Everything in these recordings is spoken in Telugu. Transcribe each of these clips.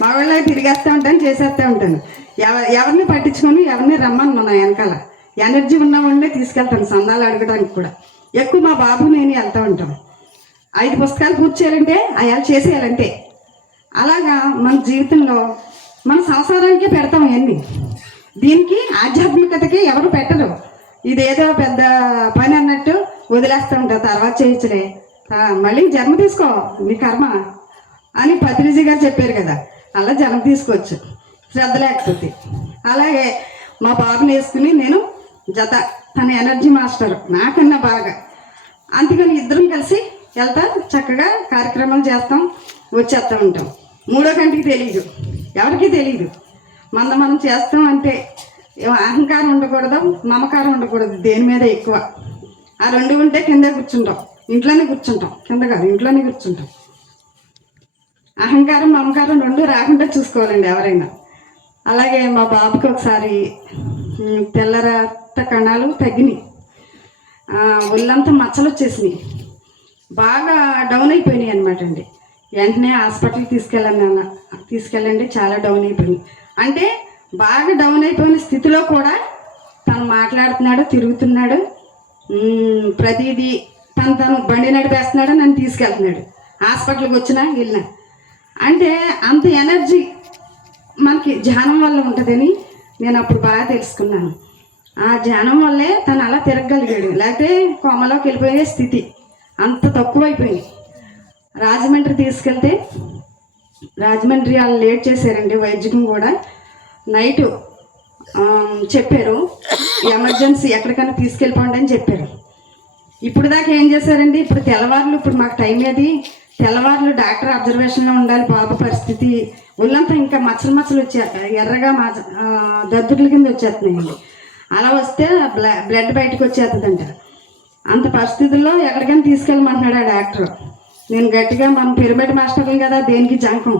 మా వాళ్ళ తిరిగేస్తూ ఉంటాను, చేసేస్తూ ఉంటాను. ఎవరిని పట్టించుకొని ఎవరిని రమ్మను నా వెనకాల. ఎనర్జీ ఉన్న వాళ్ళనే తీసుకెళ్తాను సందాలు అడగడానికి కూడా. ఎక్కువ మా బాబు నేను వెళ్తూ ఉంటాం. 5 పుస్తకాలు పూర్తి చేయాలంటే అలా చేసేయాలంటే. అలాగా మన జీవితంలో మన సంసారానికే పెడతాం ఇవన్నీ. దీనికి ఆధ్యాత్మికతకి ఎవరు పెట్టరు. ఇదేదో పెద్ద పని అన్నట్టు వదిలేస్తూ ఉంటారు. తర్వాత చేయించలే, మళ్ళీ జన్మ తీసుకో నీ కర్మ అని పత్రిజీ గారు చెప్పారు కదా, అలా జన్మ తీసుకోవచ్చు శ్రద్ధ లేకపోతే. అలాగే మా బాబుని వేసుకుని నేను జత, తన ఎనర్జీ మాస్టర్ నాకన్నా బాగా. అందుకని ఇద్దరం కలిసి వెళ్తా చక్కగా కార్యక్రమాలు చేస్తాం, వచ్చేస్తూ ఉంటాం. 3వ కంటికి తెలియదు, ఎవరికి తెలియదు. మనం చేస్తాం అంటే అహంకారం ఉండకూడదు, మమకారం ఉండకూడదు దేని మీద ఎక్కువ. ఆ 2 ఉంటే కిందే కూర్చుంటాం, ఇంట్లోనే కూర్చుంటాం, కింద కాదు ఇంట్లోనే కూర్చుంటాం. అహంకారం మమకారం 2 రాకుండా చూసుకోవాలండి ఎవరైనా. అలాగే మా బాబుకి ఒకసారి తెల్ల రక్త కణాలు తగ్గినాయి, ఒళ్ళంతా మచ్చలు వచ్చేసినాయి, బాగా డౌన్ అయిపోయినాయి అనమాట అండి. వెంటనే హాస్పిటల్కి తీసుకెళ్ళండి చాలా డౌన్ అయిపోయినాయి. అంటే బాగా డౌన్ అయిపోయిన స్థితిలో కూడా తను మాట్లాడుతున్నాడు, తిరుగుతున్నాడు, ప్రతిదీ తను బండి నడిపేస్తున్నాడు, నన్ను తీసుకెళ్తున్నాడు. హాస్పిటల్కి వచ్చినా వెళ్ళినా అంటే అంత ఎనర్జీ మనకి ధ్యానం వల్ల ఉంటుందని నేను అప్పుడు బాగా తెలుసుకున్నాను. ఆ ధ్యానం వల్లే తను అలా తిరగగలిగాడు, లేకపోతే కోమలోకి వెళ్ళిపోయే స్థితి అంత తక్కువైపోయింది. రాజమండ్రి తీసుకెళ్తే రాజమండ్రి వాళ్ళు లేట్ చేశారండి, వైద్యం కూడా. నైటు చెప్పారు ఎమర్జెన్సీ ఎక్కడికైనా తీసుకెళ్ళిపోండి అని చెప్పారు. ఇప్పుడు దాకా ఏం చేశారండి, ఇప్పుడు తెల్లవారులు, ఇప్పుడు మాకు టైం ఏది, తెల్లవారులు డాక్టర్ అబ్జర్వేషన్లో ఉండాలి. బాబు పరిస్థితి ఒళ్ళంతా ఇంకా మచ్చలు వచ్చే ఎర్రగా దద్దుర్ల కింద వచ్చేస్తున్నాయండి. అలా వస్తే బ్లడ్ బయటకు వచ్చేస్తుందంట. అంత పరిస్థితుల్లో ఎక్కడికైనా తీసుకెళ్ళమంటున్నాడు ఆ డాక్టర్. నేను గట్టిగా మన పిరమిడ్ మాస్టర్లు కదా దేనికి జంకం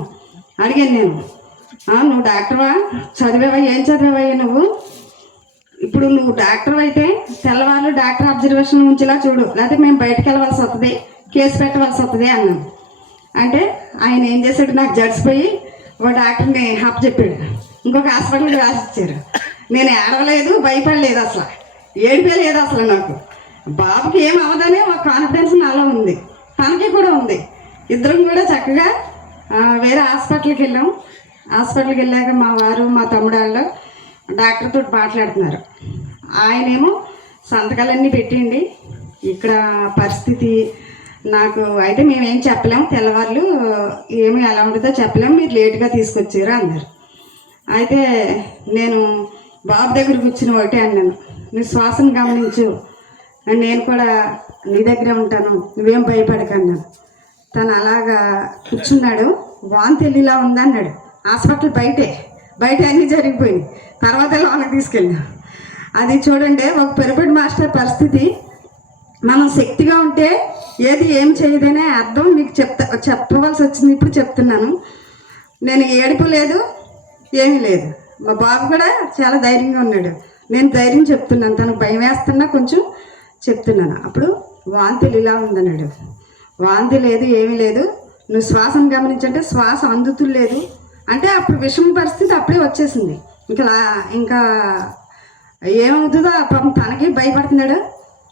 అడిగాను నేను, నువ్వు డాక్టర్వా, చదివావా, ఏం చదివావయ్యా నువ్వు? ఇప్పుడు నువ్వు డాక్టర్ అయితే తెల్లవాళ్ళు డాక్టర్ అబ్జర్వేషన్ ఉంచేలా చూడు, లేకపోతే మేము బయటకు వెళ్ళవలసి వస్తుంది, కేసు పెట్టవలసి వస్తుంది అన్నాను. అంటే ఆయన ఏం చేశాడు, నాకు జడిసిపోయి ఒక డాక్టర్ని హప్ చెప్పాడు, ఇంకొక హాస్పిటల్కి రాసిచ్చారు. నేను ఏడవలేదు, భయపడలేదు, అసలు ఏడిపే లేదు అసలు. నాకు బాబుకి ఏం అవ్వదనే ఒక కాన్ఫిడెన్స్ నాలో ఉంది, తనకి కూడా ఉంది. ఇద్దరం కూడా చక్కగా వేరే హాస్పిటల్కి వెళ్ళాం. హాస్పిటల్కి వెళ్ళాక మా వారు మా తమ్ముడు వాళ్ళు డాక్టర్తో మాట్లాడుతున్నారు. ఆయనేమో సంతకాలన్నీ పెట్టిండి, ఇక్కడ పరిస్థితి నాకు అయితే మేమేం చెప్పలేము, తెల్లవాళ్ళు ఏమి ఎలా ఉంటుందో చెప్పలేము, మీరు లేటుగా తీసుకొచ్చారు అన్నారు. అయితే నేను బాబు దగ్గర కూర్చుని ఒకటే అన్నాను, నీ శ్వాసను గమనించు, నేను కూడా నీ దగ్గరే ఉంటాను, నువ్వేం భయపడకన్నాను. తను అలాగా కూర్చున్నాడు. వాంతి వెళ్ళిలా ఉందన్నాడు. హాస్పిటల్ బయట అన్నీ జరిగిపోయినాయి. తర్వాత లోనకి తీసుకెళ్ళాను. అది చూడండి, ఒక పిరమిడ్ మాస్టర్ పరిస్థితి. మనం శక్తిగా ఉంటే ఏది ఏం చేయదనే అర్థం మీకు చెప్పవలసి వచ్చింది. ఇప్పుడు చెప్తున్నాను. నేను ఏడుపు లేదు, ఏమీ లేదు. మా బాబు కూడా చాలా ధైర్యంగా ఉన్నాడు. నేను ధైర్యం చెప్తున్నాను, తనకు భయం వేస్తున్నా కొంచెం చెప్తున్నాను. అప్పుడు వాంతులు ఇలా ఉందన్నాడు. వాంతి లేదు, ఏమీ లేదు, నువ్వు శ్వాసను గమనించంటే శ్వాస అందుతులేదు అంటే అప్పుడు విషమ పరిస్థితి అప్పుడే వచ్చేసింది. ఇంకా ఏమవుతుందో పాపం తనకి భయపడుతున్నాడు.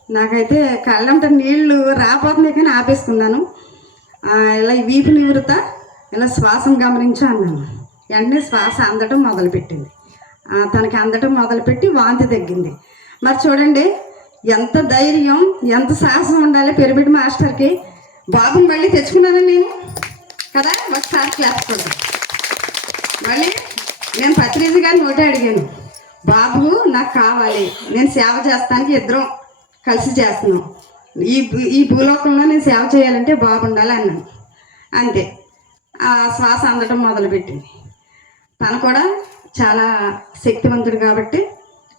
నాకైతే కళ్ళంట నీళ్లు రాపోతున్నాయి కానీ ఆపేసుకున్నాను. ఇలా వీపు నివృత, ఇలా శ్వాసను గమనించు అన్నాను. వెంటనే శ్వాస అందటం మొదలుపెట్టింది. తనకి అందటం మొదలుపెట్టి వాంతి తగ్గింది. మరి చూడండి ఎంత ధైర్యం, ఎంత సాహసం ఉండాలి పిరమిడ్ మాస్టర్కి. బాబుని మళ్ళీ తెచ్చుకున్నాను నేను కదా, ఒకసారి క్లాస్ కూడా. మళ్ళీ నేను పత్రిజీ గారిని ఒకటే అడిగాను, బాబు నాకు కావాలి, నేను సేవ చేస్తానికి ఇద్దరం కలిసి చేస్తున్నాం, ఈ భూలోకంలో నేను సేవ చేయాలంటే బాబు ఉండాలి అన్నాను. అంతే, ఆ శ్వాస అందటం మొదలుపెట్టింది. తను కూడా చాలా శక్తివంతుడు కాబట్టి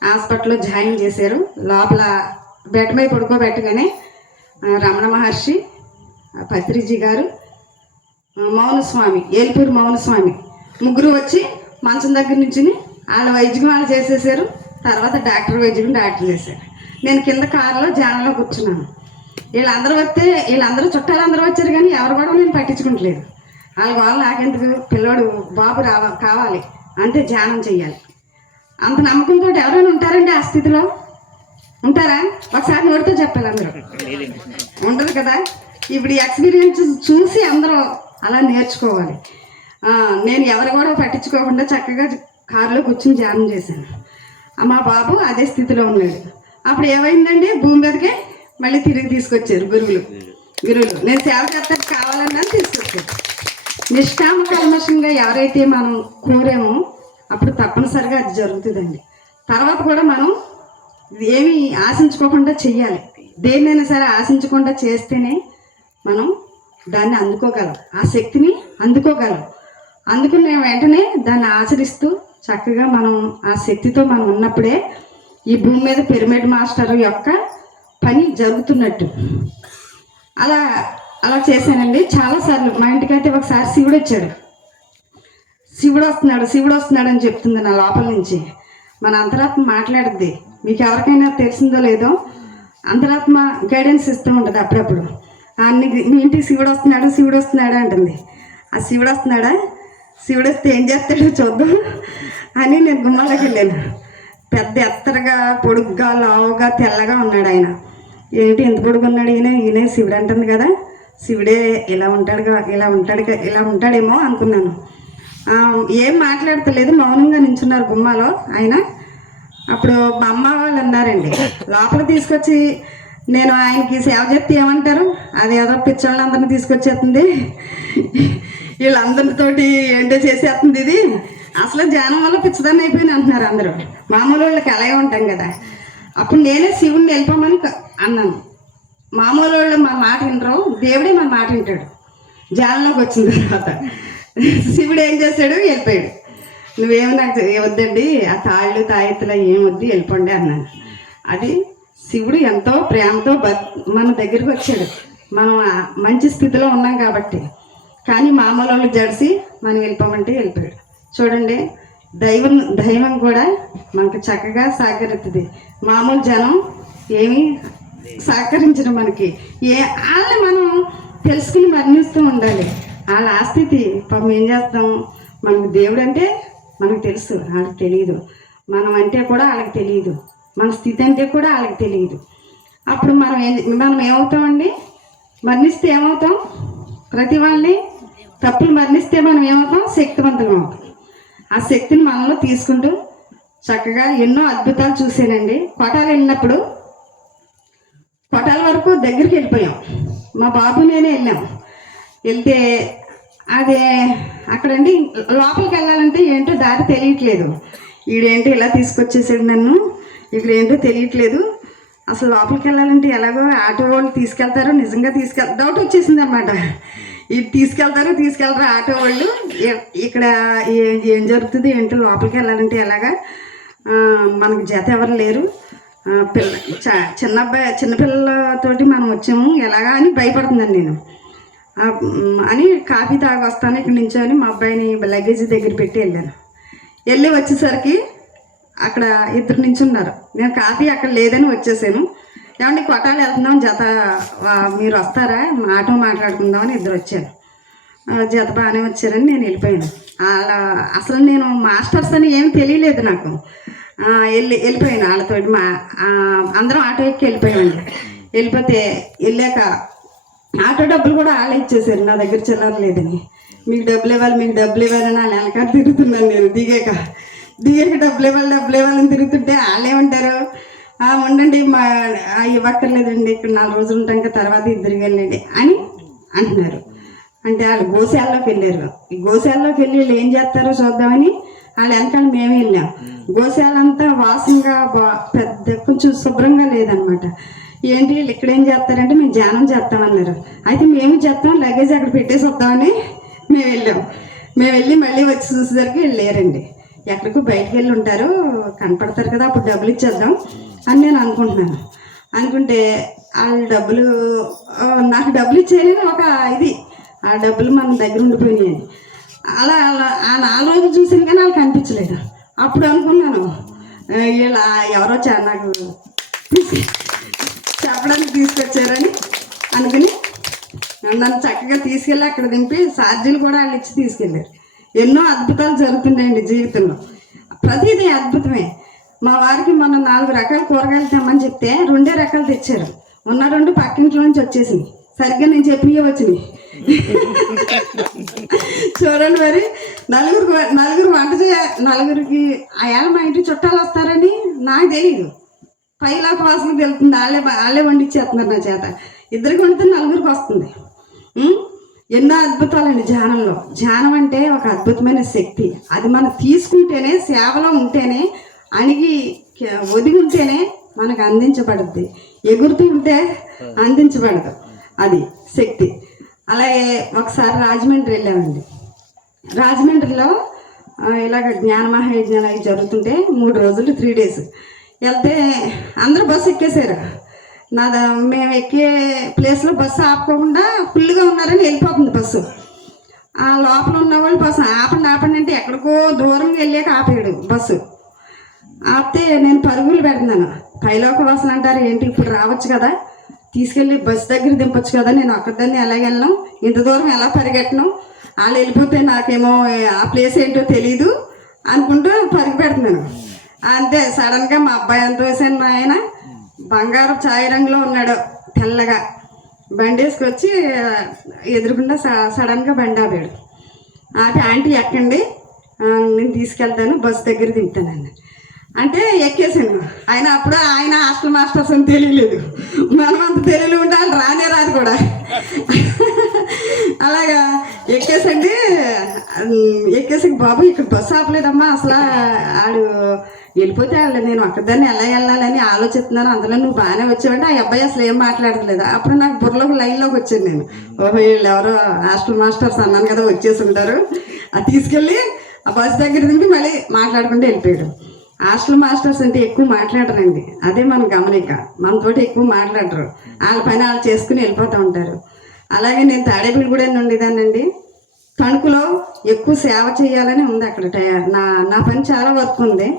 హాస్పిటల్లో జాయిన్ చేశారు. లోపల బెడ్ మీద పడుకోబెట్టగానే రమణ మహర్షి, పత్రిజీ గారు, మౌనస్వామి, ఏల్పూరి మౌనస్వామి ముగ్గురు వచ్చి మంచం దగ్గర నుంచి వాళ్ళ వైద్యం వాళ్ళు చేసేసారు. తర్వాత డాక్టర్ వైద్యం డాక్టర్ చేశారు. నేను కింద కారులో జానంలో కూర్చున్నాను. వీళ్ళందరూ చుట్టాలందరూ వచ్చారు కానీ ఎవరు కూడా నేను పట్టించుకుంటలేదు. వాళ్ళ నాకెందుకు, పిల్లోడు బాబు కావాలి అంతే, ధ్యానం చెయ్యాలి అంత నమ్మకంతో ఎవరైనా ఉంటారండి ఆ స్థితిలో? ఉంటారా? ఒకసారి నోటితో చెప్పాలి అందరూ, ఉండరు కదా. ఇప్పుడు ఎక్స్పీరియన్స్ చూసి అందరూ అలా నేర్చుకోవాలి. నేను ఎవరు కూడా పట్టించుకోకుండా చక్కగా కారులో కూర్చుని ధ్యానం చేశాను. మా బాబు అదే స్థితిలో ఉన్నాడు. అప్పుడు ఏమైందండి, భూమి మీదకే మళ్ళీ తిరిగి తీసుకొచ్చారు గురువులు. నేను సేవ చేస్తానికి కావాలన్నా తీసుకొచ్చారు. నిష్కామ కల్మషంగా ఎవరైతే మనం కోరామో అప్పుడు తప్పనిసరిగా అది జరుగుతుందండి. తర్వాత కూడా మనం ఏమీ ఆశించుకోకుండా చెయ్యాలి. దేన్నైనా సరే ఆశించకుండా చేస్తేనే మనం దాన్ని అందుకోగలం, ఆ శక్తిని అందుకోగలం. అందుకుని వెంటనే దాన్ని ఆచరిస్తూ చక్కగా మనం ఆ శక్తితో మనం ఉన్నప్పుడే ఈ భూమి మీద పిరమిడ్ మాస్టర్ యొక్క పని జరుగుతున్నట్టు. అలా చేశానండి చాలాసార్లు. మా ఇంటికైతే ఒకసారి శివుడు వచ్చాడు. శివుడు వస్తున్నాడు అని చెప్తుంది నా లోపల నుంచి. మన అంతరాత్మ మాట్లాడుద్ది. మీకు ఎవరికైనా తెలిసిందో లేదో, అంతరాత్మ గైడెన్స్ ఇస్తూ ఉంటుంది అప్పుడప్పుడు. అన్ని మీ ఇంటికి శివుడు వస్తున్నాడు అంటుంది. ఆ శివుడు వస్తున్నాడా, శివుడు వస్తే ఏం చేస్తాడో చూద్దాం అని నేను గుమ్మాలోకి వెళ్ళాను. పెద్ద ఎత్తరగా పొడుగ్గా లావుగా తెల్లగా ఉన్నాడు ఆయన. ఏంటి ఎంత పొడుగున్నాడు ఈయన శివుడు అంటుంది కదా, శివుడే ఇలా ఉంటాడేమో అనుకున్నాను. ఏం మాట్లాడతలేదు, మౌనంగా నించున్నారు గుమ్మాలో ఆయన. అప్పుడు మా అమ్మ వాళ్ళు అన్నారండి, లోపల తీసుకొచ్చి నేను ఆయనకి సేవ చెప్తే ఏమంటారు, అది ఏదో పిచ్చోళ్ళందరినీ తీసుకొచ్చేస్తుంది, వీళ్ళందరితోటి ఏంటో చేసేస్తుంది, ఇది అసలు ధ్యానం వల్ల పిచ్చదాన్ని అయిపోయింది అంటున్నారు అందరూ. మామూలు వాళ్ళకి అలాగే ఉంటాం కదా. అప్పుడు నేనే శివుడిని వెళ్ళిపోమని అన్నాను. మామూలు వాళ్ళు మా మాట వినరు, దేవుడే మా మాట వింటాడు. ధ్యానంలోకి వచ్చిన తర్వాత శివుడు ఏం చేశాడు, వెళ్ళిపోయాడు. నువ్వేమో నాకు వద్దండి, ఆ తాళ్ళు తాయెత్తులు ఏం వద్దు, వెళ్ళిపోండి అన్నాను. అది శివుడు ఎంతో ప్రేమతో మన దగ్గరికి వచ్చాడు. మనం మంచి స్థితిలో ఉన్నాం కాబట్టి. కానీ మామూలు వాళ్ళు జడిసి మనం వెళ్ళిపోమంటే వెళ్ళిపోయాడు. చూడండి, దైవం కూడా మనకు చక్కగా సహకరిస్తుంది. మామూలు జనం ఏమీ సహకరించడం మనకి. వాళ్ళని మనం తెలుసుకుని మరణిస్తూ ఉండాలి. వాళ్ళ ఆస్థితి పాపం ఏం చేస్తాం, మనకు దేవుడు అంటే మనకు తెలుసు, వాళ్ళకి తెలియదు. మనం అంటే కూడా వాళ్ళకి తెలియదు, మన స్థితి అంటే కూడా వాళ్ళకి తెలియదు. అప్పుడు మనం ఏమవుతామండి, మరణిస్తే ఏమవుతాం, ప్రతి వాళ్ళని తప్పులు మరణిస్తే మనం ఏమవుతాం, శక్తివంతులం అవుతాం. ఆ శక్తిని మనలో తీసుకుంటూ చక్కగా ఎన్నో అద్భుతాలు చూసానండి. కొటాలు వెళ్ళినప్పుడు కొటాల వరకు దగ్గరికి వెళ్ళిపోయాం. మా బాబు నేనే వెళ్ళాం. వెళ్తే అదే అక్కడండి లోపలికి వెళ్ళాలంటే ఏంటో దారి తెలియట్లేదు. ఈడేంటో ఇలా తీసుకొచ్చేసాడు నన్ను, ఇక్కడ ఏంటో తెలియట్లేదు. అసలు లోపలికి వెళ్ళాలంటే ఎలాగో ఆటో వాళ్ళు తీసుకెళ్తారో నిజంగా డౌట్ వచ్చేసింది అనమాట. ఇది తీసుకెళ్తారో ఆటో వాళ్ళు, ఇక్కడ ఏం జరుగుతుంది ఏంటో, లోపలికి వెళ్ళాలంటే ఎలాగా, మనకు జత ఎవరు లేరు, చిన్నపిల్లలతోటి మనం వచ్చాము ఎలాగా అని భయపడుతుందండి నేను. అని కాఫీ తాగి వస్తాను ఇక్కడ నుంచో మా అబ్బాయిని లగేజీ దగ్గర పెట్టి వెళ్ళి వచ్చేసరికి అక్కడ ఇద్దరు నించున్నారు. నేను కాఫీ అక్కడ లేదని వచ్చేసాను. ఏమంటే కొట్టాలు వెళ్తున్నాం, జత మీరు వస్తారా, ఆటో మాట్లాడుకుందామని ఇద్దరు వచ్చారు. జత బాగానే వచ్చారని నేను వెళ్ళిపోయాను. అలా అసలు నేను మాస్టర్స్ అని ఏమి తెలియలేదు నాకు. వెళ్ళిపోయాను వాళ్ళతో. అందరం ఆటో ఎక్కి వెళ్ళిపోయామండి. వెళ్ళాక ఆటో డబ్బులు కూడా వాళ్ళే ఇచ్చేసారు, నా దగ్గర చిల్లర లేదని. మీకు డబ్బులు ఇవ్వాలని వాళ్ళ వెనకాల తిరుగుతున్నాను నేను. దిగాక డబ్బులు ఇవ్వాలని తిరుగుతుంటే వాళ్ళు ఏమంటారు, ఉండండి ఇవ్వక్కర్లేదండి, ఇక్కడ 4 రోజులు ఉంటాం కదా, తర్వాత ఇద్దరికి వెళ్ళండి అని అంటున్నారు. అంటే వాళ్ళు గోశాలలోకి వెళ్ళారు. ఈ గోశాలలోకి వెళ్ళి వీళ్ళు ఏం చేస్తారో చూద్దామని వాళ్ళ వెనకాల మేము వెళ్ళాం. గోశాల అంతా వాసనగా పెద్ద కొంచెం శుభ్రంగా లేదనమాట. ఏంటి వీళ్ళు ఇక్కడ ఏం చేస్తారంటే మేము ధ్యానం చేస్తామన్నారు. అయితే మేము చేస్తాం, లగేజ్ అక్కడ పెట్టేసి వద్దామని మేము వెళ్ళి మళ్ళీ వచ్చి చూసేసరికి వీళ్ళు లేరండి. ఎక్కడికో బయటకు వెళ్ళి ఉంటారు, కనపడతారు కదా, అప్పుడు డబ్బులు ఇచ్చేద్దాం అని నేను అనుకుంటే వాళ్ళు నాకు డబ్బులు ఇచ్చేయని ఒక ఇది, ఆ డబ్బులు మన దగ్గర ఉండిపోయినాయి. అలా ఆ 4 రోజులు చూసాను కానీ వాళ్ళు కనిపించలేదు. అప్పుడు అనుకున్నాను, ఇలా ఎవరో నాకు చెప్పడానికి తీసుకొచ్చారని అనుకుని నన్ను చక్కగా తీసుకెళ్ళి అక్కడ దింపి ఛార్జీలు కూడా వాళ్ళు ఇచ్చి తీసుకెళ్ళారు. ఎన్నో అద్భుతాలు జరుగుతున్నాయండి జీవితంలో, ప్రతిదీ అద్భుతమే. మా వారికి మొన్న 4 రకాల కూరగాయలు తెమ్మని చెప్తే 2 రకాలు తెచ్చారు. ఉన్న 2 పక్కింట్లో నుంచి వచ్చేసింది, సరిగ్గా నేను చెప్పినవి వచ్చినాయి. చూడండి మరి, నలుగురు వంట నలుగురికి అయాల మా ఇంటికి చుట్టాలు వస్తారని నాకు తెలియదు. పైలాకు వాసన తెలుస్తుంది, వాళ్ళే వండిచ్చేస్తున్నారు నా చేత. 2 వండితే 4కి వస్తుంది. ఎన్నో అద్భుతాలండి ధ్యానంలో. ధ్యానం అంటే ఒక అద్భుతమైన శక్తి. అది మనం తీసుకుంటేనే, సేవలో ఉంటేనే, అణిగి ఒదిగి ఉంటేనే మనకు అందించబడుద్ది. ఎగురుతూ ఉంటే అందించబడదు, అది శక్తి. అలాగే ఒకసారి రాజమండ్రి వెళ్ళామండి. రాజమండ్రిలో ఇలాగ జ్ఞాన మహాయజ్ఞాలు అవి జరుగుతుంటే 3 రోజులు 3 డేస్ వెళ్తే అందరూ బస్సు ఎక్కేశారు. మేము ఎక్కే ప్లేస్లో బస్సు ఆపుకోకుండా ఫుల్గా ఉన్నారని వెళ్ళిపోతుంది బస్సు. ఆ లోపల ఉన్న వాళ్ళు బస్సు ఆపండి అంటే ఎక్కడికో దూరంగా వెళ్ళాక ఆపాడు బస్సు. ఆపితే నేను పరుగులు పెడుతున్నాను. పైలోక వాసన అంటారు ఏంటి, ఇప్పుడు రావచ్చు కదా, తీసుకెళ్ళి బస్సు దగ్గర దింపచ్చు కదా, నేను ఒక్కదాన్ని ఎలాగెళ్ళను, ఇంత దూరం ఎలా పరిగెట్టను, వాళ్ళు వెళ్ళిపోతే నాకేమో ఆ ప్లేస్ ఏంటో తెలీదు అనుకుంటూ పరుగు పెడుతున్నాను. అంతే సడన్గా మా అబ్బాయి ఎంత వేసాను, ఆయన బంగారు ఛాయ్ రంగులో ఉన్నాడు, తెల్లగా బండి వేసుకొచ్చి ఎదురుకుండా సడన్గా బండి ఆపాడు. ఆపి ఆంటీ ఎక్కండి, నేను తీసుకెళ్తాను, బస్సు దగ్గర దింపుతానండి అంటే ఎక్కేసాను. అప్పుడు ఆయన హాస్టల్ మాస్టర్స్ అని తెలియలేదు, మనం అంత తెలియలు ఉంటే వాళ్ళు రానే రాదు కూడా. అలాగా ఎక్కేసి బాబు ఇక్కడ బస్సు ఆపలేదమ్మా, అసలు ఆడు వెళ్ళిపోతే వాళ్ళు నేను ఒక్కదాన్ని ఎలా వెళ్ళాలని ఆలోచిస్తున్నాను, అందులో నువ్వు బాగానే వచ్చావంటే ఆ అబ్బాయి అసలు ఏం మాట్లాడలేదు. అప్పుడు నాకు బుర్రలోకి లైన్లోకి వచ్చాను నేను, ఓహో వీళ్ళు ఎవరో హాస్టల్ మాస్టర్స్ అన్నాను కదా వచ్చేసి ఉంటారు. అది తీసుకెళ్ళి ఆ బస్సు దగ్గర దింపి మళ్ళీ మాట్లాడుకుంటూ వెళ్ళిపోయాడు. హాస్టల్ మాస్టర్స్ అంటే ఎక్కువ మాట్లాడరండి, అదే మన గమనిక. మనతోటి ఎక్కువ మాట్లాడరు, వాళ్ళ పని వాళ్ళు చేసుకుని వెళ్ళిపోతూ ఉంటారు. అలాగే నేను తాడేపల్లిగూడ ఉండేదానండి. తణుకులో ఎక్కువ సేవ చేయాలని ఉంది అక్కడ. నా పని చాలా వర్క్ ఉంది.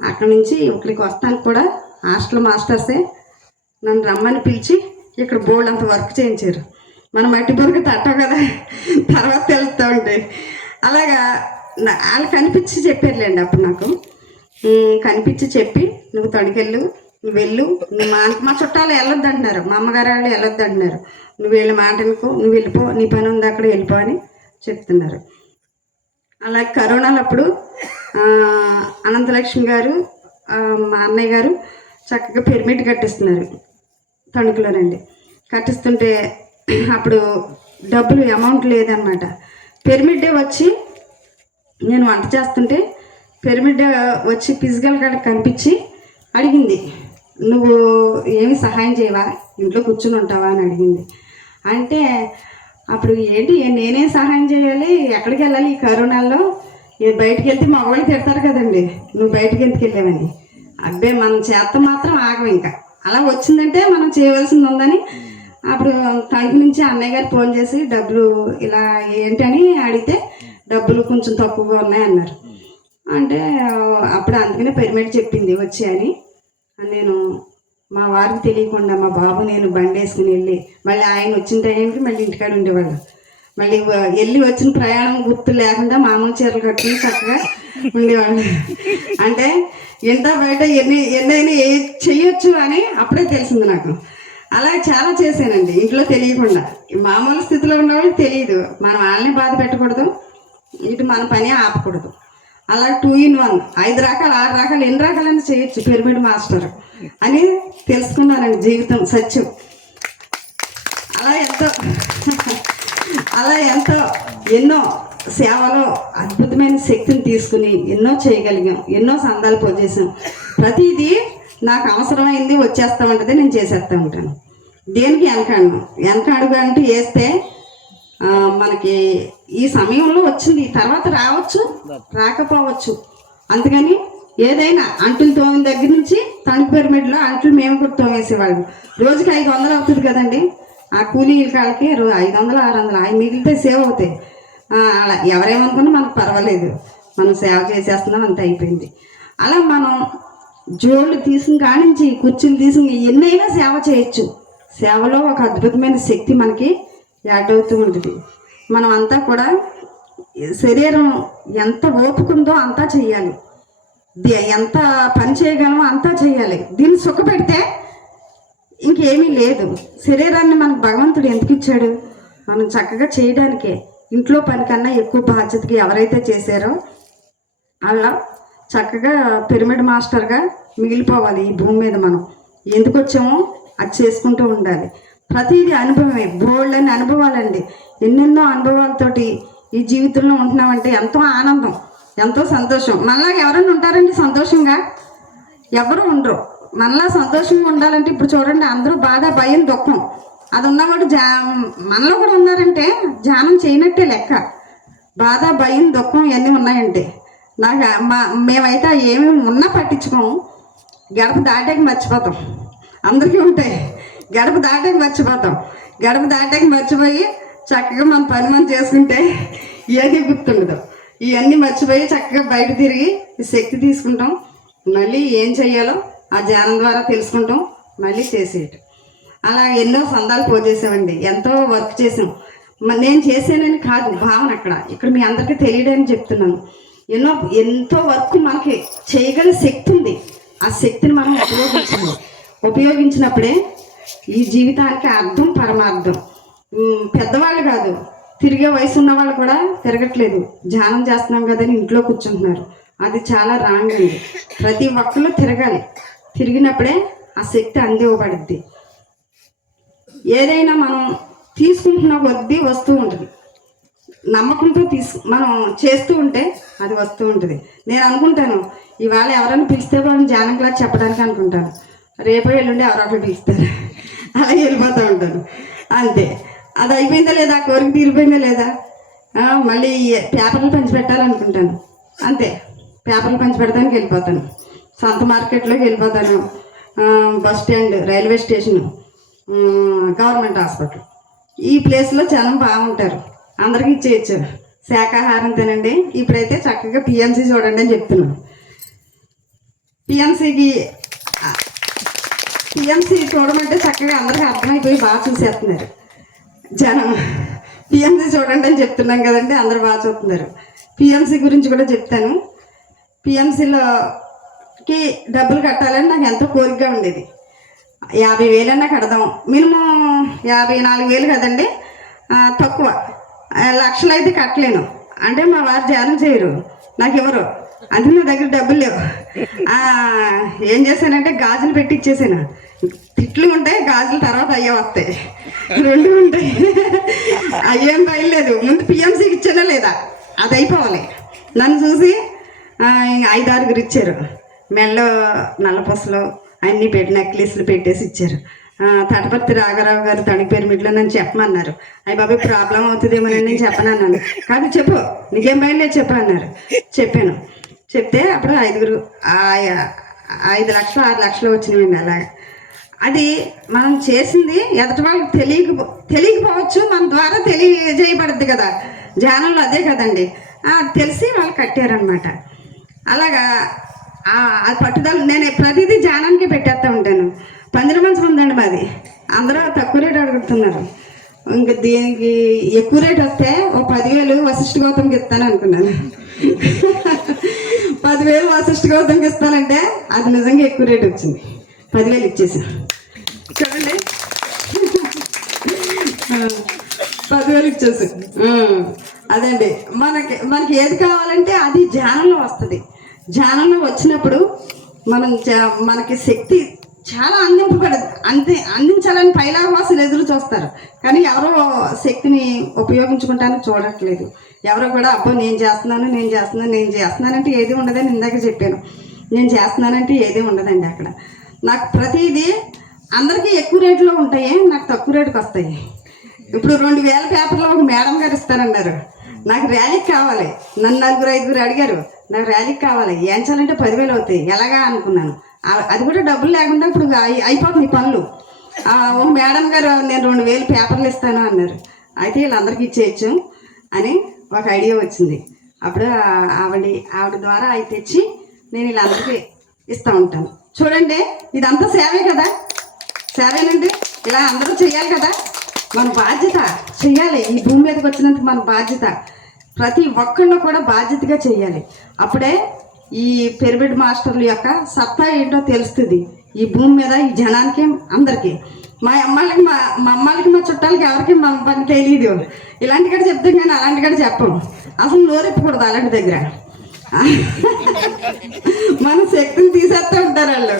అక్కడి నుంచి ఇక్కడికి వస్తానికి కూడా హాస్టల్ మాస్టర్సే నన్ను రమ్మని పిలిచి ఇక్కడ బోల్డ్ అంత వర్క్ చేయించారు. మనం మట్టి బొరుగు తట్టం కదా, తర్వాత తెలుస్తూ ఉంటాయి. అలాగా వాళ్ళు కనిపించి చెప్పారులేండి. అప్పుడు నాకు కనిపించి చెప్పి, నువ్వు తణుకెళ్ళు, నువ్వు వెళ్ళు, నువ్వు మా చుట్టాలు వెళ్ళొద్దు అంటున్నారు, మా అమ్మగారు వాళ్ళు వెళ్ళొద్దు అంటున్నారు, నువ్వు వీళ్ళ మాట అనుకో, నువ్వు వెళ్ళిపో, నీ పని ఉంది అక్కడ వెళ్ళిపో అని చెప్తున్నారు. అలాగే కరోనాలో అప్పుడు అనంతలక్ష్మి గారు మా అన్నయ్య గారు చక్కగా పిరమిడ్ కట్టిస్తున్నారు తణుకులోనండి. కట్టిస్తుంటే అప్పుడు డబ్బులు అమౌంట్ లేదన్నమాట. పిరమిడ్ వచ్చి నేను వంట చేస్తుంటే పిరమిడ్ వచ్చి ఫిజికల్ గార్డ్ కనిపించి అడిగింది, నువ్వు ఏమి సహాయం చేయవా, ఇంట్లో కూర్చుని ఉంటావా అని అడిగింది. అంటే అప్పుడు ఏంటి నేనేం సహాయం చేయాలి, ఎక్కడికి వెళ్ళాలి ఈ కరోనాలో, బయటికి వెళ్తే మగవాళ్ళు తిడతారు కదండి, నువ్వు బయటికి ఎందుకు వెళ్ళావని. అబ్బే మనం చేత మాత్రం ఆగం, ఇంకా అలా వచ్చిందంటే మనం చేయవలసింది ఉందని. అప్పుడు తణుకు నుంచి అన్నయ్య గారు ఫోన్ చేసి డబ్బులు ఇలా ఏంటని అడిగితే డబ్బులు కొంచెం తక్కువగా ఉన్నాయన్నారు. అంటే అప్పుడు అందుకనే పిరమిడ్ చెప్పింది వచ్చి అని. నేను మా వారికి తెలియకుండా మా బాబు నేను బండి వేసుకుని వెళ్ళి మళ్ళీ ఆయన వచ్చిన టైంకి మళ్ళీ ఇంటికాడ ఉండేవాళ్ళు. మళ్ళీ వెళ్ళి వచ్చిన ప్రయాణం గుర్తు లేకుండా మామూలు చీరలు కట్టుకుని చక్కగా ఉండేవాళ్ళు. అంటే ఎంత బయట ఎన్నైనా చెయ్యొచ్చు అని అప్పుడే తెలిసింది నాకు. అలా చాలా చేశానండి ఇంట్లో తెలియకుండా. మామూలు స్థితిలో ఉన్న వాళ్ళకి తెలియదు, మనం వాళ్ళని బాధ పెట్టకూడదు, ఇటు మన పని ఆపకూడదు. అలా 2 in 1 5 రకాలు 6 రకాలు ఎన్ని రకాలైనా చేయొచ్చు పిరమిడ్ మాస్టర్ అని తెలుసుకున్నానండి. జీవితం సత్యం. అలా ఎంతో ఎన్నో సేవలో అద్భుతమైన శక్తిని తీసుకుని ఎన్నో చేయగలిగాం, ఎన్నో సందాలు పోజేసాం. ప్రతిదీ నాకు అవసరమైంది వచ్చేస్తూ ఉంటుంది, నేను చేసేస్తూ ఉంటాను. దేనికి వెనక అడుగు అంటూ వేస్తే మనకి ఈ సమయంలో వచ్చింది, తర్వాత రావచ్చు రాకపోవచ్చు. అందుకని ఏదైనా అంటులు తోమిన దగ్గర నుంచి తణుకు పిరమిడ్లో అంటులు మేము కూడా తోమేసేవాళ్ళం. రోజుకి 500 అవుతుంది కదండి, ఆ కూలీల కాళ్ళకి 500 600 అవి మిగిలితే సేవ్ అవుతాయి. అలా ఎవరేమనుకున్నా మనకు పర్వాలేదు, మనం సేవ చేసేస్తున్నాం, అంత అయిపోయింది. అలా మనం జోళ్ళు తీసిన కానించి కుర్చీలు తీసిన ఎన్నైనా సేవ చేయొచ్చు. సేవలో ఒక అద్భుతమైన శక్తి మనకి యాడ్ అవుతూ ఉంటుంది. మనం అంతా కూడా శరీరం ఎంత ఓపుకుందో అంతా చెయ్యాలి, ఎంత పని చేయగలమో అంతా చేయాలి. దీన్ని సుఖపెడితే ఇంకేమీ లేదు. శరీరాన్ని మనకు భగవంతుడు ఎందుకు ఇచ్చాడు? మనం చక్కగా చేయడానికే. ఇంట్లో పని కన్నా ఎక్కువ బాధ్యతగా ఎవరైతే చేశారో అలా చక్కగా పిరమిడ్ మాస్టర్గా మిగిలిపోవాలి ఈ భూమి మీద. మనం ఎందుకు వచ్చామో అది చేసుకుంటూ ఉండాలి. ప్రతిదీ అనుభవమే, బోల్డ్ అని అనుభవాలండి. ఎన్నెన్నో అనుభవాలతోటి ఈ జీవితంలో ఉంటున్నామంటే ఎంతో ఆనందం, ఎంతో సంతోషం. మనలాగా ఎవరైనా ఉంటారండి సంతోషంగా? ఎవరు ఉండరు. మనలా సంతోషంగా ఉండాలంటే ఇప్పుడు చూడండి, అందరూ బాధ, భయం, దుఃఖం అది ఉన్నవాడు మనలో కూడా ఉన్నారంటే ధ్యానం చేయనట్టే లెక్క. బాధ, భయం, దుఃఖం ఇవన్నీ ఉన్నాయంటే మేమైతే ఏమి ఉన్నా పట్టించుకోము. గడప దాటాక మర్చిపోతాం. అందరికీ ఉంటాయి, గడప దాటాక మర్చిపోతాం. గడప దాటాక మర్చిపోయి చక్కగా మన పని మనం చేసుకుంటే ఏది గుర్తుండదు. ఇవన్నీ మర్చిపోయి చక్కగా బయట తిరిగి శక్తి తీసుకుంటాం. మళ్ళీ ఏం చెయ్యాలో ఆ ధ్యానం ద్వారా తెలుసుకుంటాం, మళ్ళీ చేసేయటం. అలా ఎన్నో సందాలు పోజేసామండి, ఎంతో వర్క్ చేసాం. నేను చేసానని కాదు భావన, ఇక్కడ మీ అందరికీ తెలియడానికి చెప్తున్నాను. ఎంతో వర్క్ మనకి చేయగల శక్తి ఉంది. ఆ శక్తిని మనం ఉపయోగించినప్పుడే ఈ జీవితానికి అర్థం, పరమార్థం. పెద్దవాళ్ళు కాదు, తిరిగే వయసు ఉన్న వాళ్ళు కూడా తిరగట్లేదు. ధ్యానం చేస్తున్నాం కదని ఇంట్లో కూర్చుంటున్నారు. అది చాలా రాంగ్ అండి. ప్రతి ఒక్కళ్ళు తిరగాలి. తిరిగినప్పుడే ఆ శక్తి అందివ్వబడుద్ది. ఏదైనా మనం తీసుకుంటున్న కొద్దీ వస్తూ ఉంటుంది. నమ్మకంతో మనం చేస్తూ ఉంటే అది వస్తూ ఉంటుంది. నేను అనుకుంటాను, ఇవాళ ఎవరైనా పిలిస్తే వాళ్ళు ధ్యానం క్లాస్ చెప్పడానికి అనుకుంటాను. రేపు ఎల్లుండి ఎవరొకరు పిలుస్తారు, అలా వెళ్ళిపోతూ ఉంటాను. అంతే. అది అయిపోయిందా లేదా, కోరిక తీరిపోయిందా లేదా, మళ్ళీ పేపర్లు పంచిపెట్టాలనుకుంటాను. అంతే, పేపర్లు పంచిపెడతానికి వెళ్ళిపోతాను. సంత మార్కెట్లోకి వెళ్ళిపోతాను, bus stand, railway station, government hospital, ఈ ప్లేస్లో జనం బాగుంటారు. అందరికీ ఇచ్చేయచ్చు. శాకాహారం తినండి. ఇప్పుడైతే చక్కగా పిఎంసి చూడండి అని చెప్తున్నాను. పిఎంసి చూడమంటే చక్కగా అందరికీ అర్థమైపోయి బాగా చూసేస్తున్నారు జనం. పిఎంసి చూడండి అని చెప్తున్నాం కదండి, అందరు బాగా చూస్తున్నారు. పిఎంసి గురించి కూడా చెప్తాను. పిఎంసిలోకి డబ్బులు కట్టాలని నాకు ఎంతో కోరికగా ఉండేది. 50,000 కడదాం, మినిమం 54,000 కదండి, తక్కువ. లక్షలు అయితే కట్టలేను అంటే మా వారు ధ్యానం చేయరు, నాకు ఇవ్వరు. అది నా దగ్గర డబ్బులు లేవు. ఏం చేశానంటే గాజులు పెట్టి ఇచ్చేసాను. తిట్లు ఉంటాయి, గాజులు తర్వాత అయ్యే వస్తాయి, రెండు ఉంటాయి. అయ్యేం బయలులేదు. ముందు పిఎంసీకి ఇచ్చానా లేదా అది అయిపోవాలి. నన్ను చూసి 5-6 ఇచ్చారు. మెల్లో నల్లపూసలు అన్నీ పెట్టి నెక్లెస్లు పెట్టేసి ఇచ్చారు. తటపర్తి రాఘరావు గారు తణి పిరమిడ్లో నన్ను చెప్పమన్నారు. అయ్యి బాబాయ్ ప్రాబ్లం అవుతుందేమోనని నేను చెప్పనన్నాను. కాదు చెప్పు, నీకేం బయలుదేరి చెప్పు అన్నారు. చెప్పాను. చెప్తే అప్పుడు 5 లక్షలు 6 లక్షలు వచ్చినాయండి. అలాగే అది మనం చేసింది ఎదుటి వాళ్ళకి తెలియకపోవచ్చు, మన ద్వారా తెలియజేయబడుద్ది కదా. ధ్యానంలో అదే కదండి. తెలిసి వాళ్ళు కట్టారనమాట. అలాగా అది పట్టుదల. నేను ప్రతిదీ ధ్యానానికి పెట్టేస్తూ ఉంటాను. పందిరి మంచం ఉందండి మాది, అందరూ తక్కువ రేటు అడుగుతున్నారు. ఇంక దీనికి ఎక్కువ రేట్ వస్తే 10,000 వశిష్ఠ గౌతమ్కి ఇస్తాను అనుకున్నాను. 10,000 వశిష్ఠ గౌతమ్కి ఇస్తానంటే అది నిజంగా ఎక్కువ రేట్ వచ్చింది. 10,000 ఇచ్చేసాను. చూడండి, 10,000 ఇచ్చేసి. అదండి, మనకి ఏది కావాలంటే అది ధ్యానంలో వస్తుంది. ధ్యానంలో వచ్చినప్పుడు మనకి శక్తి చాలా అందించాలని పైలావాసులు ఎదురు చూస్తారు. కానీ ఎవరో శక్తిని ఉపయోగించుకుంటానికి చూడట్లేదు. ఎవరో కూడా అబ్బో నేను చేస్తున్నానంటే ఏది ఉండదని ఇందాక చెప్పాను. నేను చేస్తున్నానంటే ఏది ఉండదండి. అక్కడ నాకు ప్రతిదీ అందరికీ ఎక్కువ రేట్లో ఉంటాయి, నాకు తక్కువ రేటుకి వస్తాయి. ఇప్పుడు 2,000 పేపర్లో ఒక మేడం గారు ఇస్తారన్నారు. నాకు ర్యాలీకి కావాలి. నన్ను 4-5 అడిగారు, నాకు ర్యాలీకి కావాలి. ఏం చేయాలంటే 10,000 అవుతాయి. ఎలాగా అనుకున్నాను. అది కూడా డబ్బులు లేకుండా ఇప్పుడు అయిపోతుంది పనులు. ఒక మేడం గారు నేను 2,000 పేపర్లు ఇస్తాను అన్నారు. అయితే వీళ్ళందరికీ ఇచ్చేయచ్చు అని ఒక ఐడియా వచ్చింది. అప్పుడు ఆవిడ ద్వారా అవి తెచ్చి నేను వీళ్ళందరికీ ఇస్తూ ఉంటాను. చూడండి, ఇదంతా సేవే కదా, సేవేనండి. ఇలా అందరూ చేయాలి కదా. మన బాధ్యత చెయ్యాలి. ఈ భూమి మీదకి వచ్చినందుకు మన బాధ్యత ప్రతి ఒక్కళ్ళు కూడా బాధ్యతగా చెయ్యాలి. అప్పుడే ఈ పిరమిడ్ మాస్టర్ల యొక్క సత్తా ఏంటో తెలుస్తుంది ఈ భూమి మీద, ఈ జనానికి అందరికీ. మా అమ్మాళ్ళకి మా అమ్మాళ్ళకి మా చుట్టాలకి ఎవరికి మన పని తెలియదు. ఇలాంటి కాడ చెప్తాం కానీ అలాంటి కాడ చెప్పము. అసలు నోరెప్పకూడదు అలాంటి దగ్గర. మన శక్తిని తీసేస్తూ ఉంటారు వాళ్ళు.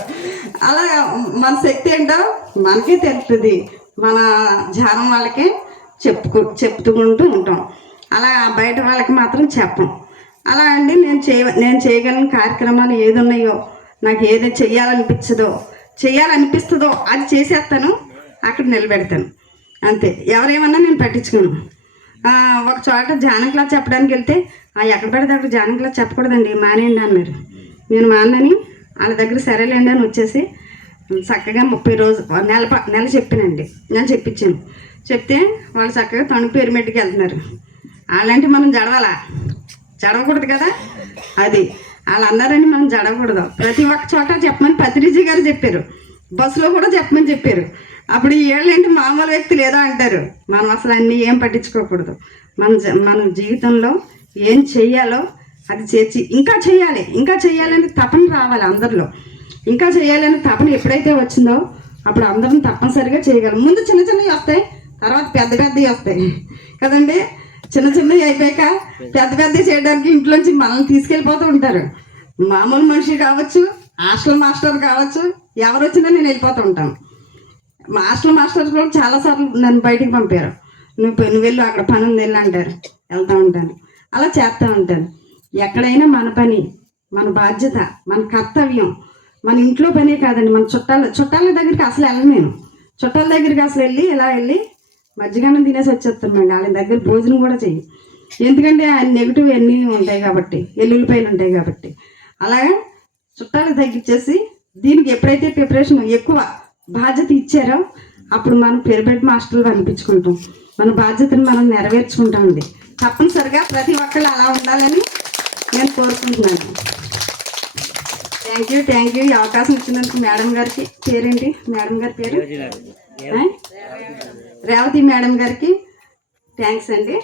అలా మన శక్తి ఏంటో మనకే తెలుస్తుంది, మన ధ్యానం వాళ్ళకే చెప్పుకుంటూ ఉంటాం. అలా బయట వాళ్ళకి మాత్రం చెప్పం. అలా అండి నేను చేయగలిగిన కార్యక్రమాలు ఏది ఉన్నాయో, నాకు ఏది చేయాలనిపిస్తుందో అది చేసేస్తాను, అక్కడ నిలబెడతాను అంతే. ఎవరేమన్నా నేను పట్టించుకోను. ఒక చోట ధ్యానం క్లాస్ చెప్పడానికి వెళ్తే ఎక్కడ పెడితే అక్కడ ధ్యానం క్లాస్ చెప్పకూడదండి, మానేయండి అన్నారు. నేను మానని వాళ్ళ దగ్గర సరేలేండి అని వచ్చేసి చక్కగా 30 రోజులు నెల చెప్పానండి. నేను చెప్పించాను. చెప్తే వాళ్ళు చక్కగా తణుకు పిరమిడ్కి వెళ్తున్నారు. వాళ్ళంటే మనం జడవకూడదు కదా. అది వాళ్ళు అన్నారని మనం జడవకూడదు. ప్రతి ఒక్క చోట చెప్పమని పత్రిజీ గారు చెప్పారు, బస్సులో కూడా చెప్పమని చెప్పారు. అప్పుడు ఏళ్ళేంటి మామూలు వ్యక్తి లేదా అంటారు. మనం అసలు అన్నీ ఏం పట్టించుకోకూడదు. మన జీవితంలో ఏం చెయ్యాలో అది చేసి ఇంకా చేయాలని తపన రావాలి అందరిలో. ఇంకా చేయాలని తపన ఎప్పుడైతే వచ్చిందో అప్పుడు అందరం తప్పనిసరిగా చేయగలం. ముందు చిన్న చిన్నవి వస్తాయి, తర్వాత పెద్దవి వస్తాయి కదండి. చిన్నవి అయిపోయాక పెద్దవి చేయడానికి ఇంట్లోంచి మనల్ని తీసుకెళ్ళిపోతూ ఉంటారు. మామూలు మనిషి కావచ్చు, హాస్టల్ మాస్టర్ కావచ్చు, ఎవరు వచ్చినా నేను వెళ్ళిపోతూ ఉంటాను. హాస్టల్ మాస్టర్స్ కూడా చాలాసార్లు నన్ను బయటికి పంపారు. నువ్వు వెళ్ళు, అక్కడ పని ఉంది వెళ్ళి అంటారు. వెళ్తూ ఉంటాను, అలా చేస్తూ ఉంటాను. ఎక్కడైనా మన పని, మన బాధ్యత, మన కర్తవ్యం. మన ఇంట్లో పనే కాదండి, మన చుట్టాల దగ్గరికి అసలు వెళ్ళను నేను. చుట్టాల దగ్గరికి అసలు వెళ్ళి మధ్యగానం తినేసి వచ్చేస్తున్నాండి. వాళ్ళ దగ్గర భోజనం కూడా చెయ్యి. ఎందుకంటే ఆయన నెగిటివ్ అన్నీ ఉంటాయి కాబట్టి, ఎల్లుల్లిపాయలు ఉంటాయి కాబట్టి. అలాగా చుట్టాలు తగ్గించేసి దీనికి ఎప్పుడైతే ప్రిపరేషన్ ఎక్కువ బాధ్యత ఇచ్చారో అప్పుడు మనం పిరమిడ్ మాస్టర్లు అనిపించుకుంటాం. మన బాధ్యతను మనం నెరవేర్చుకుంటామండి. తప్పనిసరిగా ప్రతి ఒక్కళ్ళు అలా ఉండాలని నేను కోరుకుంటున్నాను. థ్యాంక్ యూ ఈ అవకాశం ఇచ్చినందుకు మేడం గారికి. పేరేంటి మేడం గారి పేరు? రేవతి మేడం గారికి థ్యాంక్స్ అండి.